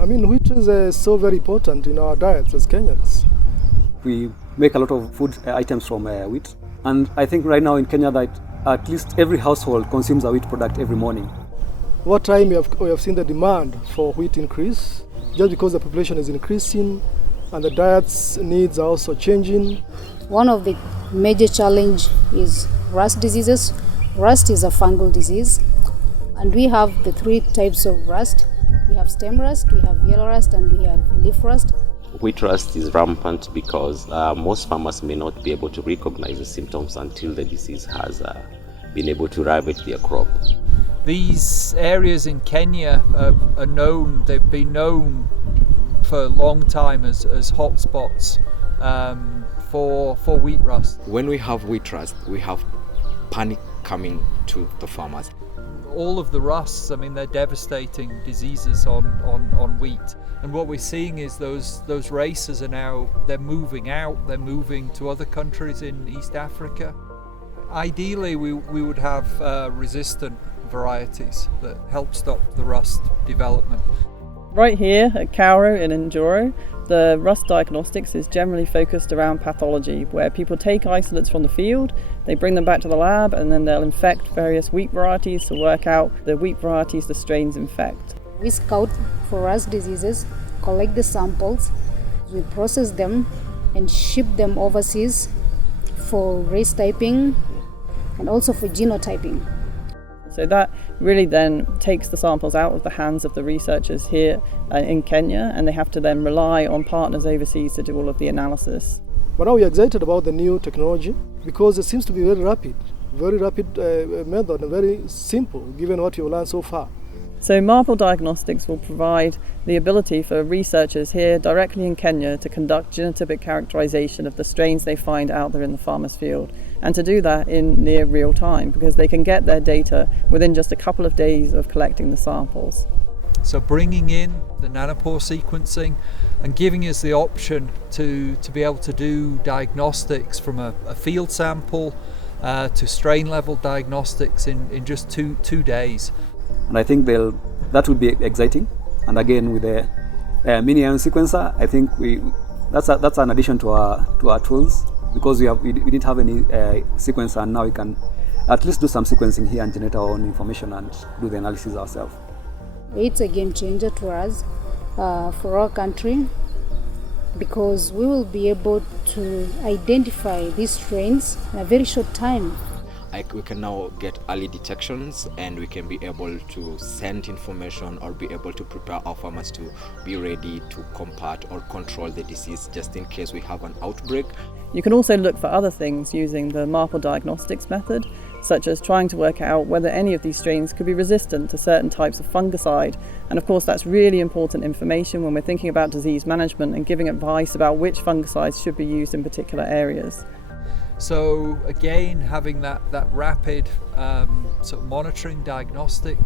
I mean, wheat is so very important in our diets as Kenyans. We make a lot of food items from wheat. And I think right now in Kenya that at least every household consumes a wheat product every morning. Over time we have seen the demand for wheat increase, just because the population is increasing and the diet's needs are also changing. One of the major challenge is rust diseases. Rust is a fungal disease, and we have the three types of rust. We have stem rust, we have yellow rust, and we have leaf rust. Wheat rust is rampant because most farmers may not be able to recognize the symptoms until the disease has been able to ravage their crop. These areas in Kenya are known, they've been known for a long time as hotspots for wheat rust. When we have wheat rust, we have panic coming to the farmers. All of the rusts, I mean, they're devastating diseases on wheat. And what we're seeing is those races are now, they're moving out, they're moving to other countries in East Africa. Ideally, we would have resistant varieties that help stop the rust development. Right here at KALRO in Njoro, the rust diagnostics is generally focused around pathology, where people take isolates from the field, they bring them back to the lab, and then they'll infect various wheat varieties to work out the wheat varieties the strains infect. We scout for rust diseases, collect the samples, we process them and ship them overseas for race typing and also for genotyping. So that really then takes the samples out of the hands of the researchers here in Kenya, and they have to then rely on partners overseas to do all of the analysis. But now we're excited about the new technology because it seems to be very rapid method and very simple given what you've learned so far. So MARPLE Diagnostics will provide the ability for researchers here directly in Kenya to conduct genotypic characterization of the strains they find out there in the farmer's field, and to do that in near real time because they can get their data within just a couple of days of collecting the samples. So bringing in the nanopore sequencing and giving us the option to be able to do diagnostics from a field sample to strain level diagnostics in just two days. And I think that would be exciting. And again, with the mini ion sequencer, I think that's an addition to our tools because we didn't have any sequencer, and now we can at least do some sequencing here and generate our own information and do the analysis ourselves. It's a game changer to us, for our country, because we will be able to identify these strains in a very short time. We can now get early detections, and we can be able to send information or be able to prepare our farmers to be ready to combat or control the disease just in case we have an outbreak. You can also look for other things using the MARPLE Diagnostics method, such as trying to work out whether any of these strains could be resistant to certain types of fungicide. And of course that's really important information when we're thinking about disease management and giving advice about which fungicides should be used in particular areas. So again, having that rapid sort of monitoring diagnostic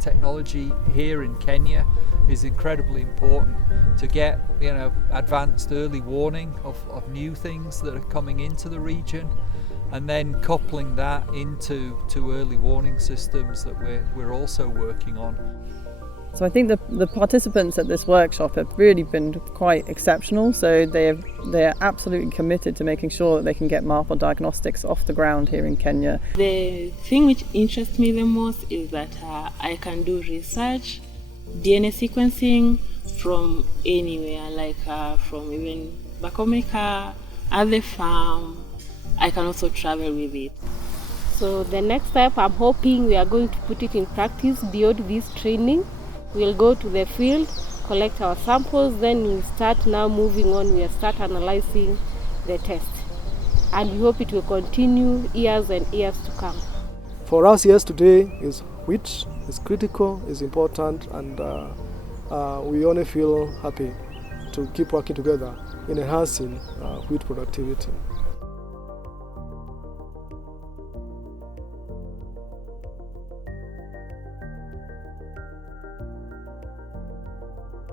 technology here in Kenya is incredibly important to get advanced early warning of new things that are coming into the region, and then coupling that into early warning systems that we're also working on. So I think the participants at this workshop have really been quite exceptional. So they're absolutely committed to making sure that they can get MARPLE Diagnostics off the ground here in Kenya. The thing which interests me the most is that I can do research, DNA sequencing from anywhere, like from even Bakomeka, at the farm. I can also travel with it. So the next step, I'm hoping we are going to put it in practice beyond this training. We'll go to the field, collect our samples, then we'll start now moving on, we'll start analyzing the test. And we hope it will continue years and years to come. For us, yes, today is wheat, is critical, is important, and we only feel happy to keep working together in enhancing wheat productivity.